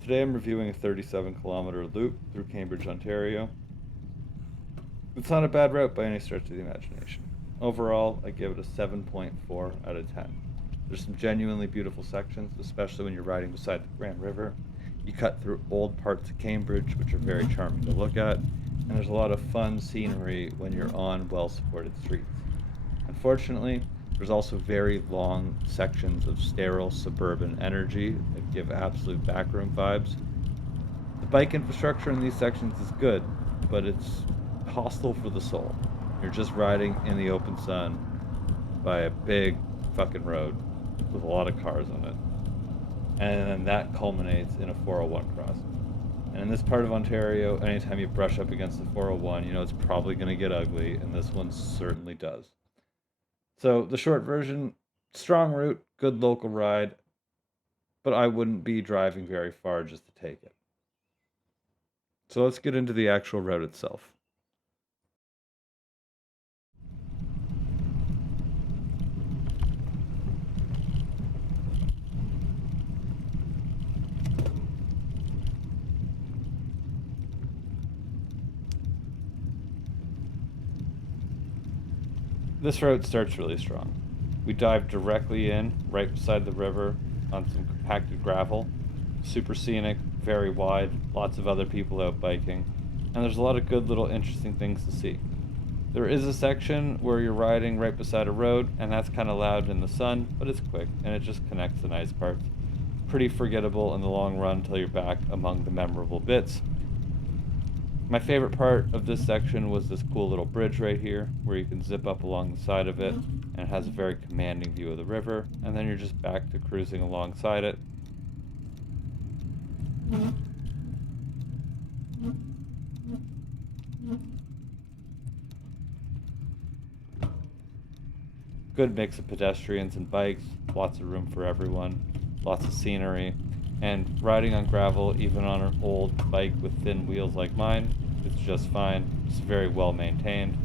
Today I'm reviewing a 37-kilometer loop through Cambridge, Ontario. It's not a bad route by any stretch of the imagination. Overall, I give it a 7.4 out of 10. There's some genuinely beautiful sections, especially when you're riding beside the Grand River. You cut through old parts of Cambridge, which are very charming to look at, and there's a lot of fun scenery when you're on well-supported streets. Unfortunately, there's also very long sections of sterile suburban energy that give absolute backroom vibes. The bike infrastructure in these sections is good, but it's hostile for the soul. You're just riding in the open sun by a big fucking road with a lot of cars on it. And then that culminates in a 401 crossing. And in this part of Ontario, anytime you brush up against the 401, you know it's probably going to get ugly, and this one certainly does. So the short version, strong route, good local ride, but I wouldn't be driving very far just to take it. So let's get into the actual route itself. This route starts really strong. We dive directly in, right beside the river, on some compacted gravel. Super scenic, very wide, lots of other people out biking, and there's a lot of good little interesting things to see. There is a section where you're riding right beside a road, and that's kind of loud in the sun, but it's quick, and it just connects the nice parts. Pretty forgettable in the long run until you're back among the memorable bits. My favorite part of this section was this cool little bridge right here, where you can zip up along the side of it, and it has a very commanding view of the river, and then you're just back to cruising alongside it. Good mix of pedestrians and bikes, lots of room for everyone, lots of scenery, and riding on gravel, even on an old bike with thin wheels like mine, is just fine. It's very well maintained.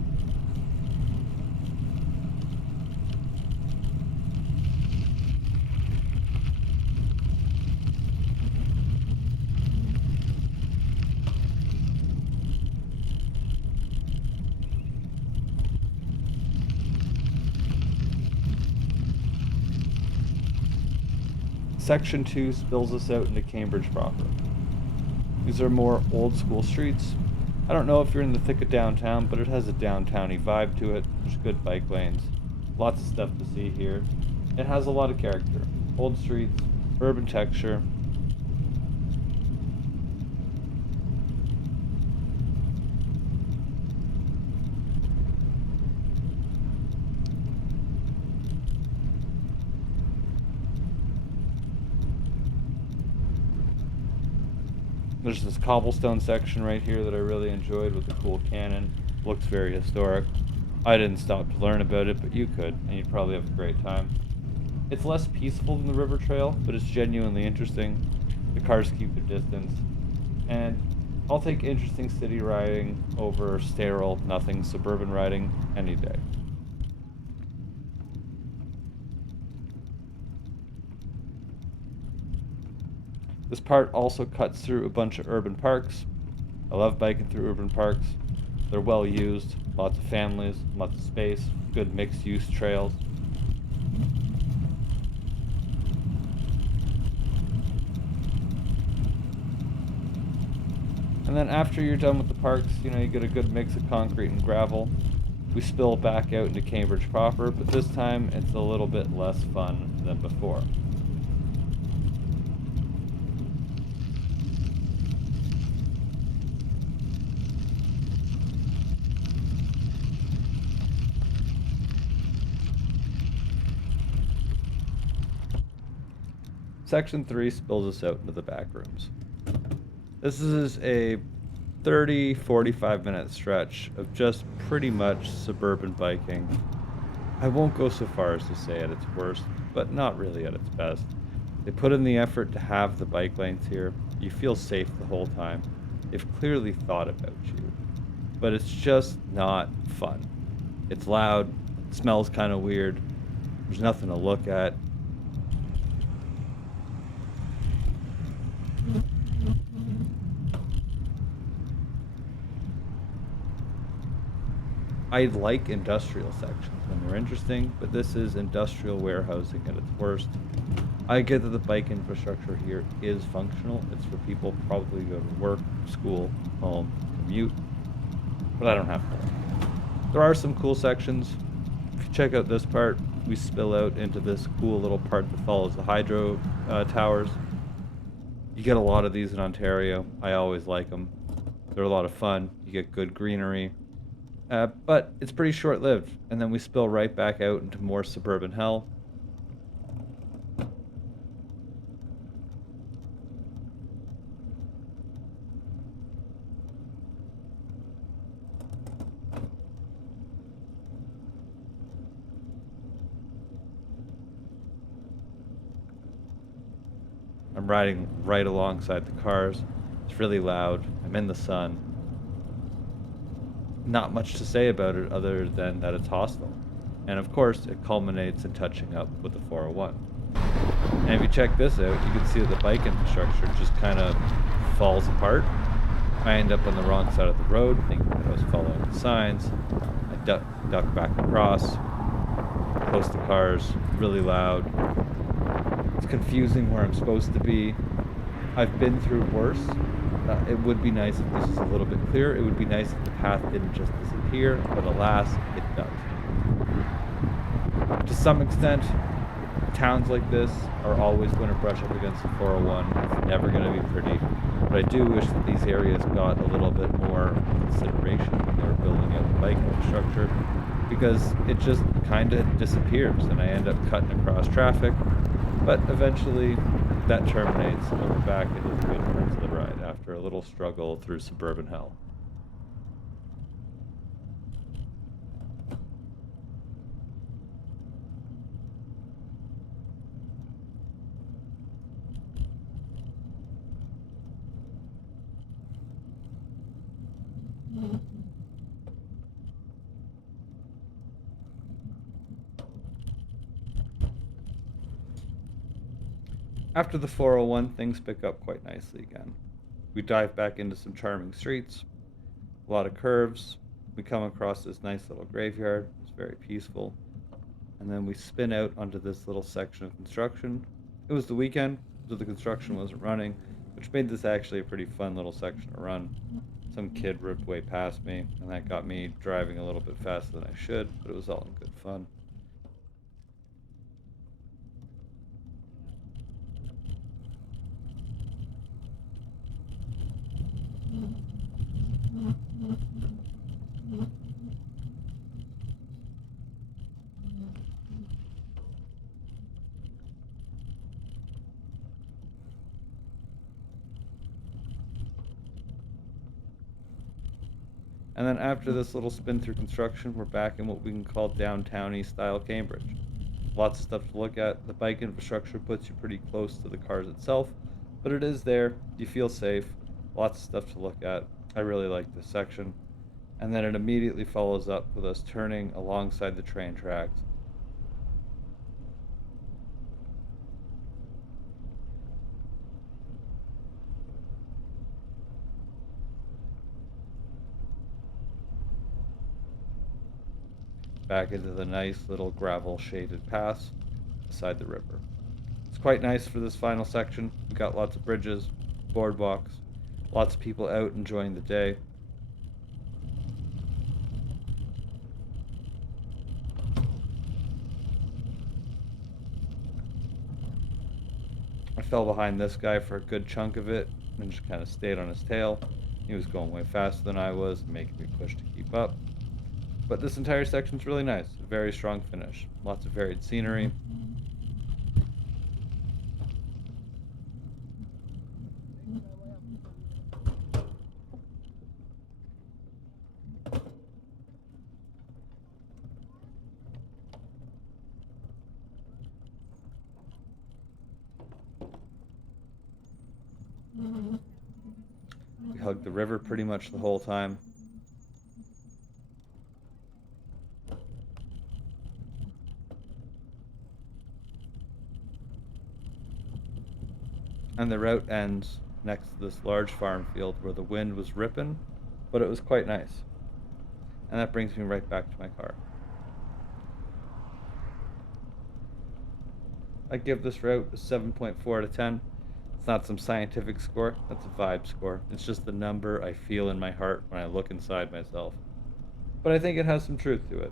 Section 2 spills us out into Cambridge proper. These are more old school streets. I don't know if you're in the thick of downtown, but it has a downtowny vibe to it. There's good bike lanes, lots of stuff to see here. It has a lot of character. Old streets, urban texture. There's this cobblestone section right here that I really enjoyed with the cool cannon. Looks very historic. I didn't stop to learn about it, but you could, and you'd probably have a great time. It's less peaceful than the river trail, but it's genuinely interesting. The cars keep their distance. And I'll take interesting city riding over sterile, nothing suburban riding any day. This part also cuts through a bunch of urban parks. I love biking through urban parks. They're well used, lots of families, lots of space, good mixed use trails. And then after you're done with the parks, you know, you get a good mix of concrete and gravel. We spill back out into Cambridge proper, but this time it's a little bit less fun than before. Section 3 spills us out into the back rooms. This is a 30-45 minute stretch of just pretty much suburban biking. I won't go so far as to say at its worst, but not really at its best. They put in the effort to have the bike lanes here. You feel safe the whole time. They've clearly thought about you. But it's just not fun. It's loud, it smells kind of weird, there's nothing to look at. I like industrial sections when they're interesting, but this is industrial warehousing at its worst. I get that the bike infrastructure here is functional. It's for people probably go to work, school, home, commute, but I don't have to. There are some cool sections. If you check out this part, we spill out into this cool little part that follows the hydro towers. You get a lot of these in Ontario. I always like them. They're a lot of fun. You get good greenery. But it's pretty short-lived, and then we spill right back out into more suburban hell. I'm riding right alongside the cars. It's really loud. I'm in the sun. Not much to say about it other than that it's hostile. And of course, it culminates in touching up with the 401. And if you check this out, you can see that the bike infrastructure just kind of falls apart. I end up on the wrong side of the road, thinking that I was following the signs. I duck back across, close to cars, really loud. It's confusing where I'm supposed to be. I've been through worse. It would be nice if this was a little bit clearer. It would be nice if the path didn't just disappear, but alas, it does. To some extent, towns like this are always going to brush up against the 401. It's never going to be pretty. But I do wish that these areas got a little bit more consideration when they were building out the bike infrastructure, because it just kind of disappears and I end up cutting across traffic. But eventually that terminates and we're back into the good parts of the ride after a little struggle through suburban hell. After the 401, things pick up quite nicely again. We dive back into some charming streets, a lot of curves. We come across this nice little graveyard. It's very peaceful. And then we spin out onto this little section of construction. It was the weekend, so the construction wasn't running, which made this actually a pretty fun little section to run. Some kid ripped way past me, and that got me driving a little bit faster than I should, but it was all in good fun. And then after this little spin through construction, we're back in what we can call downtowny style Cambridge. Lots of stuff to look at. The bike infrastructure puts you pretty close to the cars itself, but it is there. You feel safe. Lots of stuff to look at. I really like this section. And then it immediately follows up with us turning alongside the train tracks. Back into the nice little gravel shaded paths beside the river. It's quite nice for this final section. We've got lots of bridges, boardwalks, lots of people out enjoying the day. I fell behind this guy for a good chunk of it and just kind of stayed on his tail. He was going way faster than I was, making me push to keep up. But this entire section's really nice. A very strong finish. Lots of varied scenery. We hugged the river pretty much the whole time. And the route ends next to this large farm field where the wind was ripping, but it was quite nice. And that brings me right back to my car. I give this route a 7.4 out of 10. It's not some scientific score, that's a vibe score. It's just the number I feel in my heart when I look inside myself. But I think it has some truth to it.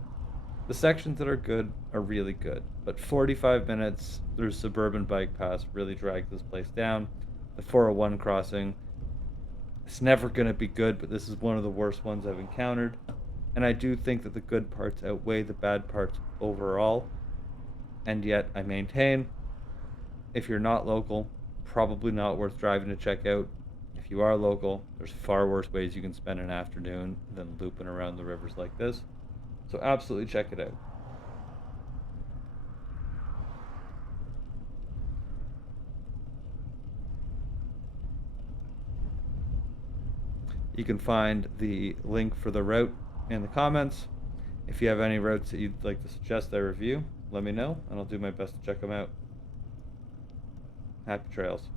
The sections that are good are really good, but 45 minutes through suburban bike paths really drags this place down. The 401 crossing, it's never going to be good, but this is one of the worst ones I've encountered. And I do think that the good parts outweigh the bad parts overall. And yet, I maintain, if you're not local, probably not worth driving to check out. If you are local, there's far worse ways you can spend an afternoon than looping around the rivers like this. So absolutely check it out. You can find the link for the route in the comments. If you have any routes that you'd like to suggest I review, let me know, and I'll do my best to check them out. Happy trails.